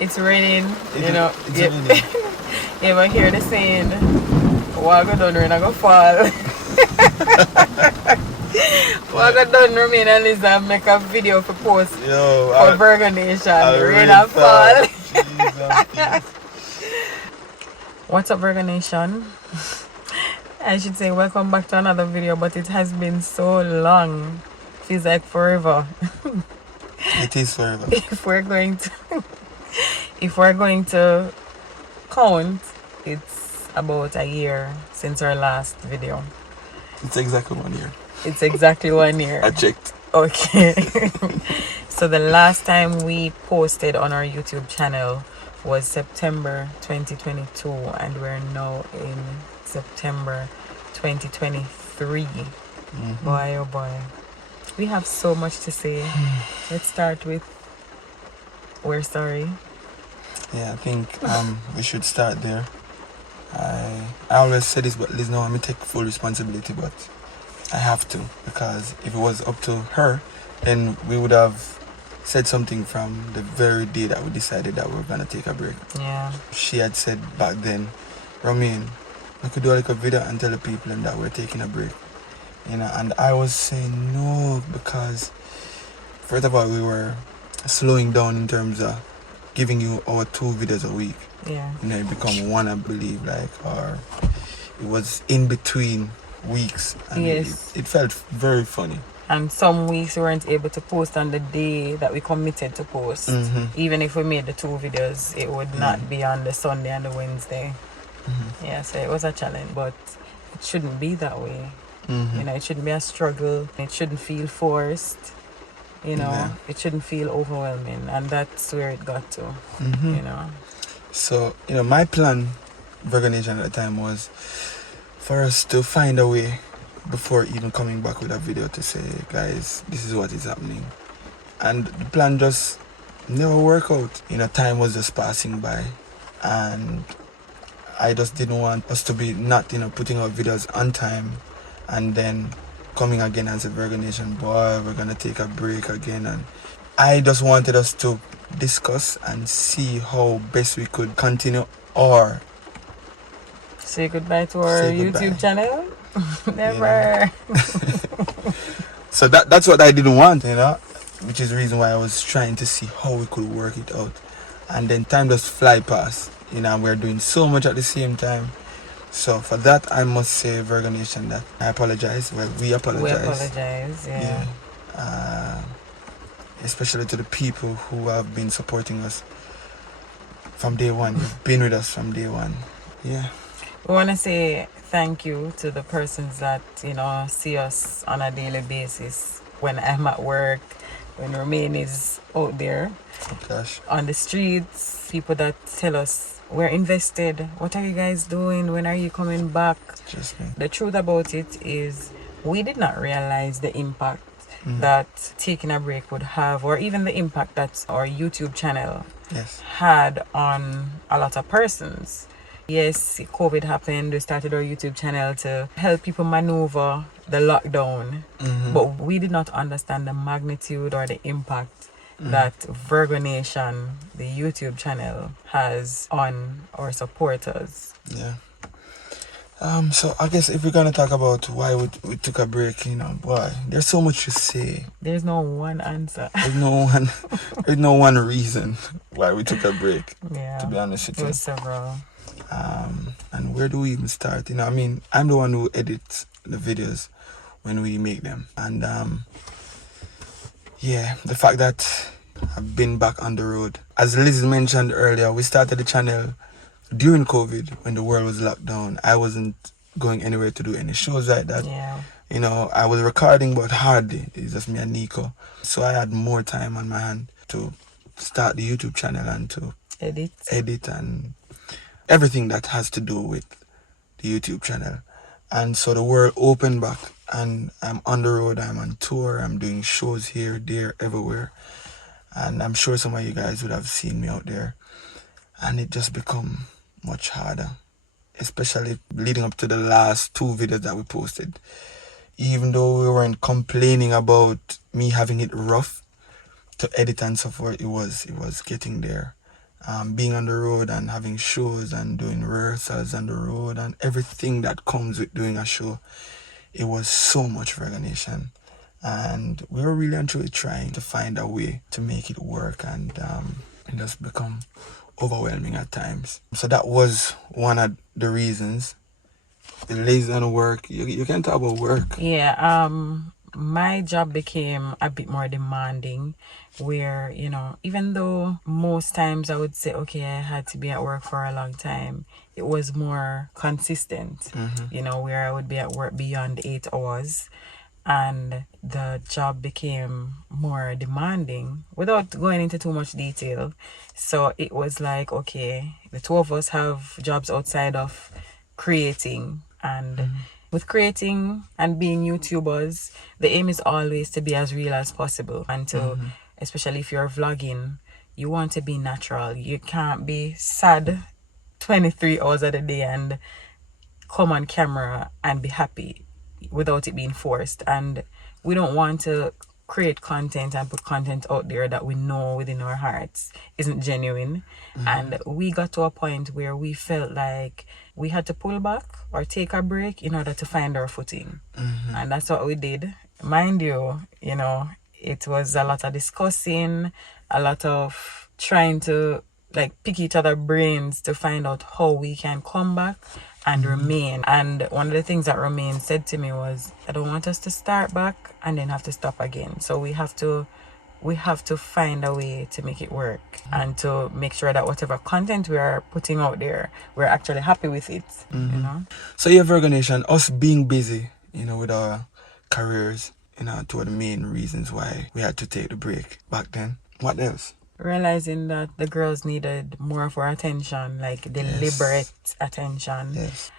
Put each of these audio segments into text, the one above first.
It's raining, It's you raining. you ever hear the saying, what I go done rain, I go fall. What I go done remain and listen make a video for post for Virgonation, rain and fall. What's up, Virgonation? I should say welcome back to another video, but it has been so long. Feels like forever. It is forever. If we're going to count, it's about a year since our last video. It's exactly 1 year. It's exactly 1 year. I checked. Okay. So the last time we posted on our YouTube channel was September 2022, and we're now in September 2023. Boy, oh boy. We have so much to say. Let's start with we're sorry. Yeah, I think we should start there. I always say this, but Liz, no, I'm gonna take full responsibility, but I have to, because if it was up to her, then we would have said something from the very day that we decided that we were gonna take a break. Yeah. She had said back then, Romain, we could do like a video and tell the people that we're taking a break. And I was saying no, because first of all, we were slowing down in terms of giving you our 2 videos a week. Yeah. It become 1, I believe, or it was in between weeks, and yes. it felt very funny. And some weeks we weren't able to post on the day that we committed to post. Even if we made the 2 videos, it would not be on the Sunday and the Wednesday. Yeah, so it was a challenge, but it shouldn't be that way. It shouldn't be a struggle. It shouldn't feel forced. It shouldn't feel overwhelming, and that's where it got to. So my plan, Virgonation, at the time was for us to find a way before even coming back with a video to say, guys, this is what is happening. And the plan just never worked out. Time was just passing by, and I just didn't want us to be not putting out videos on time and then coming again and say, Virgonation, boy, we're gonna take a break again. And I just wanted us to discuss and see how best we could continue or say goodbye to our YouTube channel. Never. So that's what I didn't want, which is the reason why I was trying to see how we could work it out. And then time just fly past, and we're doing so much at the same time. So for that, I must say, Virgonation, that I apologize. Well, we apologize. We apologize, yeah. Especially to the people who have been supporting us from day one. You've been with us from day one. Yeah. We want to say thank you to the persons that, see us on a daily basis. When I'm at work, when Romain is out there on the streets, people that tell us, we're invested. What are you guys doing? When are you coming back? Just me. The truth about it is we did not realize the impact that taking a break would have, or even the impact that our YouTube channel had on a lot of persons. Yes, COVID happened. We started our YouTube channel to help people maneuver the lockdown. But we did not understand the magnitude or the impact that Virgonation, the YouTube channel, has on our supporters. Yeah. So I guess if we're gonna talk about why we took a break, boy, there's so much to say. There's no one answer. There's no one reason why we took a break. Yeah. To be honest with you. There were several. And where do we even start? I'm the one who edits the videos when we make them. And the fact that I've been back on the road. As Liz mentioned earlier, we started the channel during COVID when the world was locked down. I wasn't going anywhere to do any shows like that. Yeah. I was recording, but hardly. It's just me and Nico. So I had more time on my hand to start the YouTube channel and to edit and everything that has to do with the YouTube channel. And so the world opened back, and I'm on the road, I'm on tour, I'm doing shows here, there, everywhere. And I'm sure some of you guys would have seen me out there. And it just become much harder, especially leading up to the last 2 videos that we posted. Even though we weren't complaining about me having it rough to edit and so forth, it was getting there. being on the road and having shows and doing rehearsals on the road and everything that comes with doing a show. It was so much Virgonation. And we were really and truly trying to find a way to make it work, and it just become overwhelming at times. So that was one of the reasons. The lazy on work. You can talk about work. Yeah, my job became a bit more demanding, where, you know, even though most times I would say, okay, I had to be at work for a long time, it was more consistent, you know, where I would be at work beyond 8 hours. And the job became more demanding without going into too much detail. So it was like, okay, the two of us have jobs outside of creating, and with creating and being YouTubers, the aim is always to be as real as possible, and to, especially if you're vlogging, you want to be natural. You can't be sad 23 hours of the day and come on camera and be happy without it being forced. And we don't want to create content and put content out there that we know within our hearts isn't genuine. And we got to a point where we felt like we had to pull back or take a break in order to find our footing. And that's what we did. Mind you, you know, it was a lot of discussing, a lot of trying to like pick each other brains to find out how we can come back and remain. And one of the things that Romain said to me was, I don't want us to start back and then have to stop again. So we have to find a way to make it work, and to make sure that whatever content we are putting out there, we're actually happy with it, you know. So yeah, Virgonation, us being busy, you know, with our careers, you know, two of the main reasons why we had to take the break back then. What else? Realizing that the girls needed more of our attention, like deliberate attention. Yes.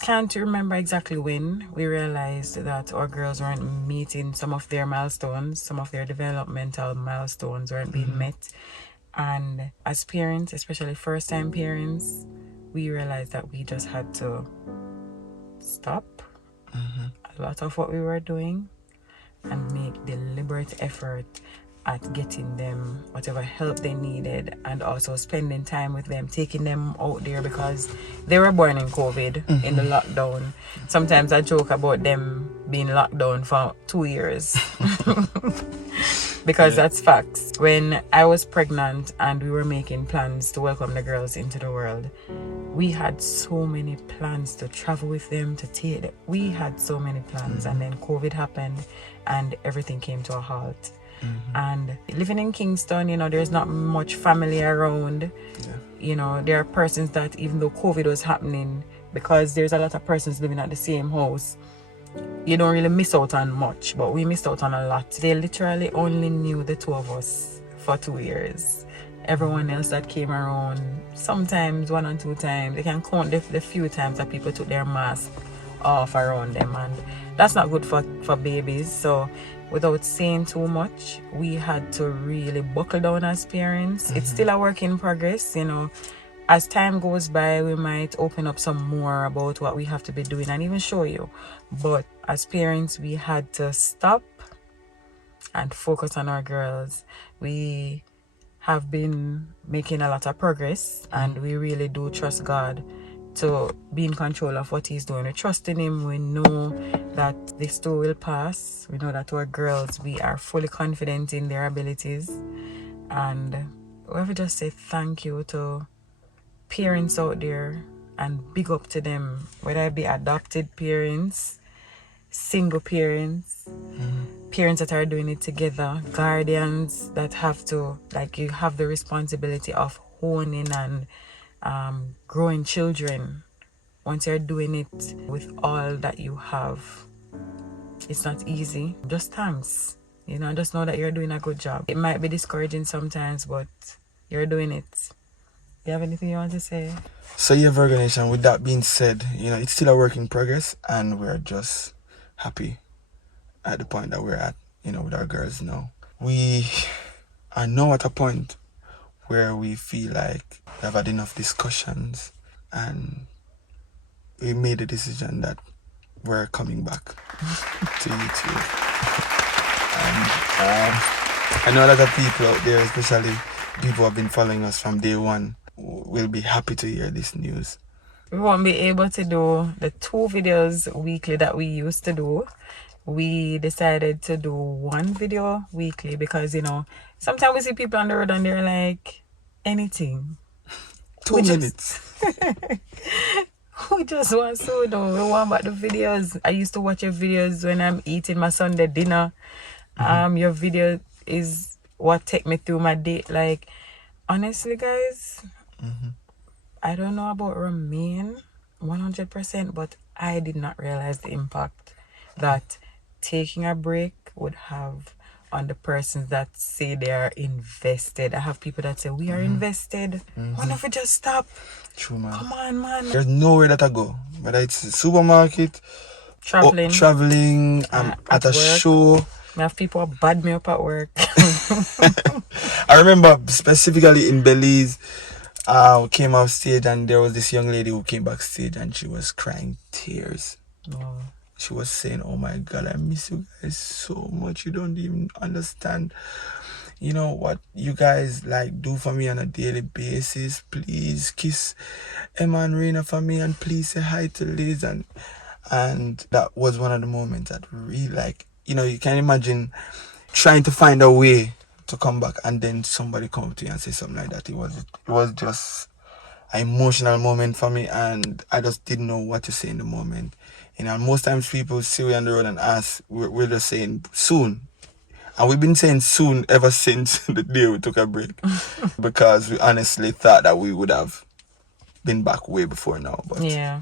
Can't remember exactly when we realized that our girls weren't meeting some of their milestones, some of their developmental milestones weren't being met. And as parents, especially first-time parents, we realized that we just had to stop a lot of what we were doing and make deliberate effort at getting them whatever help they needed, and also spending time with them, taking them out there, because they were born in COVID, in the lockdown. Sometimes I joke about them being locked down for 2 years because that's facts. When I was pregnant and we were making plans to welcome the girls into the world, we had so many plans to travel with them, to take them. We had so many plans, and then COVID happened and everything came to a halt. And living in Kingston, you know, there's not much family around. You know, there are persons that, even though COVID was happening, because there's a lot of persons living at the same house, you don't really miss out on much, but we missed out on a lot. They literally only knew the two of us for 2 years. Everyone else that came around, sometimes 1 or 2 times, they can count the few times that people took their mask off around them, and that's not good for babies. So without saying too much, we had to really buckle down as parents. It's still a work in progress, you know. As time goes by, we might open up some more about what we have to be doing and even show you. But as parents, we had to stop and focus on our girls. We have been making a lot of progress, and we really do trust God to be in control of what He's doing. We trust in Him. We know that this too will pass. We know that our girls, we are fully confident in their abilities. And we have to just say thank you to parents out there, and big up to them, whether it be adopted parents, single parents, parents that are doing it together, guardians that have to, like, you have the responsibility of honing and growing children. Once you're doing it with all that you have, it's not easy. Just thanks, you know, just know that you're doing a good job. It might be discouraging sometimes, but you're doing it. You have anything you want to say? So yeah, Virgonation, with that being said, you know, it's still a work in progress, and we're just happy at the point that we're at, you know, with our girls now. We are now at a point where we feel like we have had enough discussions, and we made a decision that we're coming back to YouTube. And I know a lot of people out there, especially people who have been following us from day one will be happy to hear this news. We won't be able to do the 2 videos weekly that we used to do. We decided to do 1 video weekly because, you know, sometimes we see people on the road and they're like, anything. 2 minutes. We just want to do. We want back the videos. I used to watch your videos when I'm eating my Sunday dinner. Your video is what take me through my day. Like, honestly, guys, I don't know about Remain 100%, but I did not realize the impact that taking a break would have on the persons that say they are invested. I have people that say, we are invested. Why not we just stop? True, man. Come on, man. There's nowhere that I go. Whether it's a supermarket, traveling, I'm at a work. show. I have people who bad me up at work. I remember specifically in Belize, came off stage and there was this young lady who came backstage and she was crying tears. Oh. She was saying, oh my God, I miss you guys so much. You don't even understand, you know, what you guys like do for me on a daily basis. Please kiss Emma and Reina for me and please say hi to Liz. And that was one of the moments that really, like, you know, you can imagine trying to find a way to come back and then somebody come up to you and say something like that. It was just an emotional moment for me and I just didn't know what to say in the moment. You know, most times people see we on the road and ask, we're just saying soon. And we've been saying soon ever since the day we took a break. Because we honestly thought that we would have been back way before now. But yeah.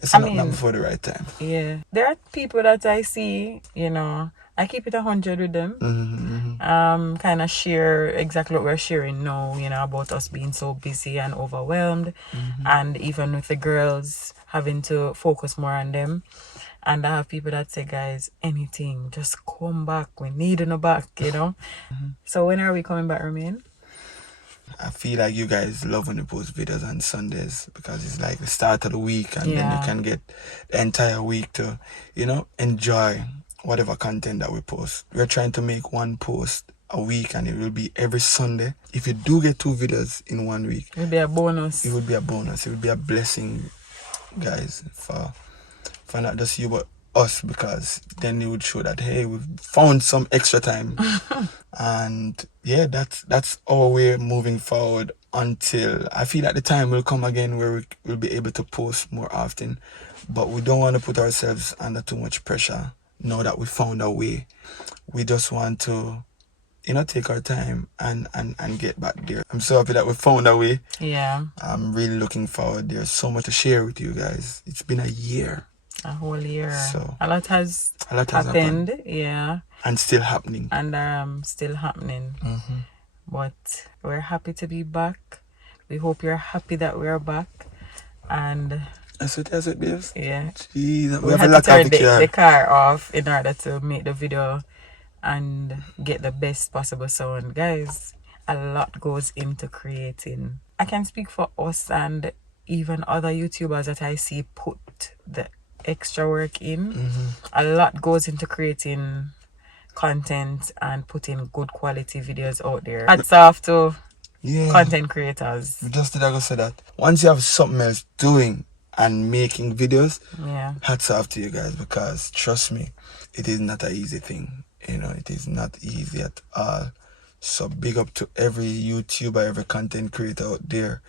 It's not before the right time. Yeah. There are people that I see, you know, I keep it 100 with them. Kind of share exactly what we're sharing now, you know, about us being so busy and overwhelmed. And even with the girls having to focus more on them. And I have people that say, guys, anything, just come back. We need you back, you know. So when are we coming back, Remain? I feel like you guys love when you post videos on Sundays because it's like the start of the week and then you can get the entire week to, you know, enjoy whatever content that we post. We're trying to make 1 post a week and it will be every Sunday. If you do get 2 videos in 1 week, it will be a bonus. It would be a bonus. It would be a blessing, guys, for not just you but us, because then it would show that, hey, we've found some extra time. And yeah, that's our way moving forward until I feel like the time will come again where we'll be able to post more often. But we don't want to put ourselves under too much pressure now that we found a way. We just want to, you know, take our time and get back there. I'm so happy that we found a way. Yeah. I'm really looking forward. There's so much to share with you guys. It's been a year. A whole year. So a lot has happened. Yeah. And still happening. And still happening. But we're happy to be back. We hope you're happy that we're back. And that's it, babes. Yeah. Jeez, we have to turn the car off in order to make the video and get the best possible sound. Guys, a lot goes into creating. I can speak for us and even other YouTubers that I see put the extra work in. A lot goes into creating content and putting good quality videos out there. Hats off to content creators. We just did I go say that. Once you have something else doing and making videos, hats off to you guys, because trust me, it is not an easy thing. You know, it is not easy at all. So big up to every YouTuber, every content creator out there.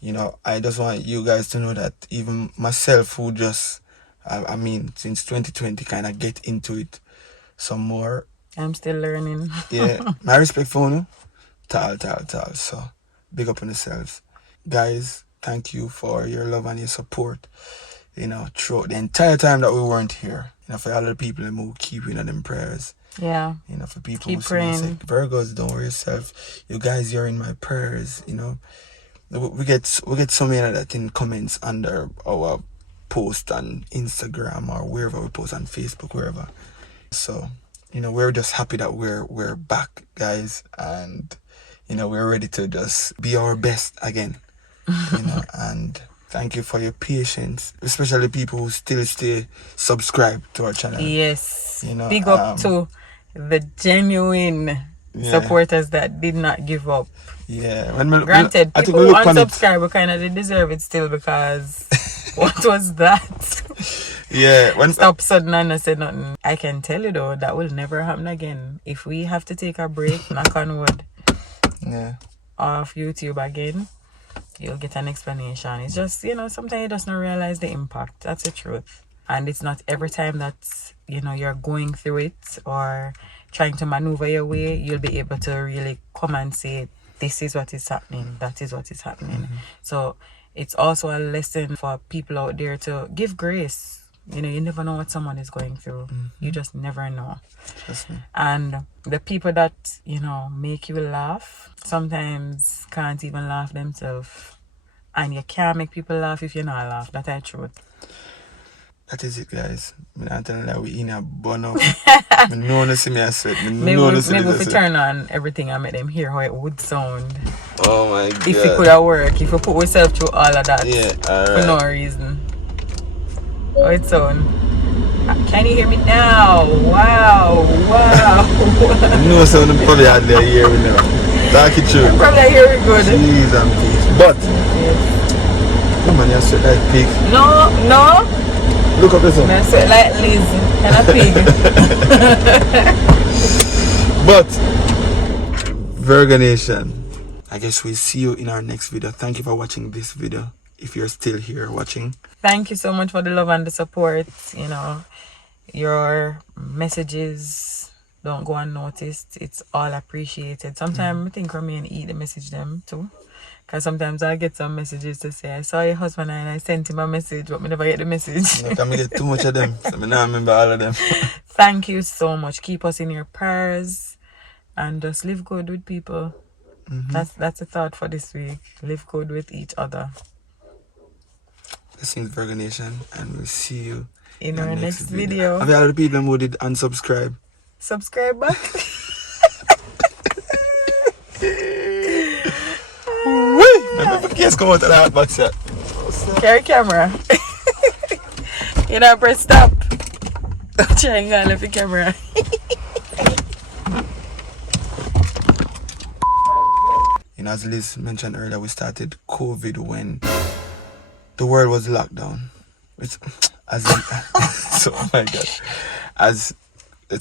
You know, I just want you guys to know that even myself, who just, I mean, since 2020, kind of get into it some more. I'm still learning. Yeah, my respect for you. Tal. So, big up on yourselves. Guys, thank you for your love and your support. You know, throughout the entire time that we weren't here. You know, for all the people who keep in them prayers. Yeah. You know, for people keep who praying. Say, Virgos, don't worry yourself. You guys, you're in my prayers. You know, we get so many of that in comments under our post on Instagram or wherever we post on Facebook, wherever. So, you know, we're just happy that we're back, guys, and you know, we're ready to just be our best again. You know, and thank you for your patience, especially people who still stay subscribed to our channel. Yes. You know, big up to the genuine supporters that did not give up. Yeah. Granted, people who unsubscribe were kind of they deserve it still because what was that? Yeah. Stop sudden and I said nothing. I can tell you though, that will never happen again. If we have to take a break, knock on wood, off YouTube again, you'll get an explanation. It's just, sometimes you just don't realize the impact. That's the truth. And it's not every time that, you're going through it or trying to maneuver your way, you'll be able to really come and say, this is what is happening, that is what is happening. So it's also a lesson for people out there to give grace. You never know what someone is going through. You just never know. And the people that, make you laugh, sometimes can't even laugh themselves. And you can't make people laugh if you're not laugh. That's the truth. That is it, guys. I'm telling you that we in a bun up. I know to see me I said. Maybe if we turn on everything and make them hear how it would sound. Oh my god. If it could have worked. If we put ourselves through all of that. Yeah, alright. For no reason. How it sound? Can you hear me now? Wow. I know someone probably had their ear with them. Talk it true. Probably hear it good. Jeez and peace. But come on, you sweat like pig. No. Look up this one. I sweat like Liz and a pig. But Virgonation, I guess we'll see you in our next video. Thank you for watching this video. If you're still here watching, thank you so much for the love and the support. Your messages don't go unnoticed. It's all appreciated. Sometimes I think Rami and eat the message them too. Because sometimes I get some messages to say, I saw your husband and I sent him a message, but I never get the message. I can get too much of them, so I don't remember all of them. Thank you so much. Keep us in your prayers and just live good with people. That's a thought for this week. Live good with each other. Blessings, Virgonation, and we'll see you in our next video. Have you all the people who did unsubscribe? Subscribe back. Yes, come out to the hot box yet. Carry camera. Press stop. Trying to left the camera. As Liz mentioned earlier, we started COVID when the world was locked down. So, oh my god. Let's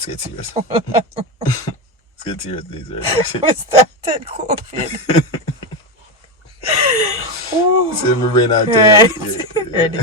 get serious. Let's get serious, Liz. We started COVID. See my brain out there. Ready.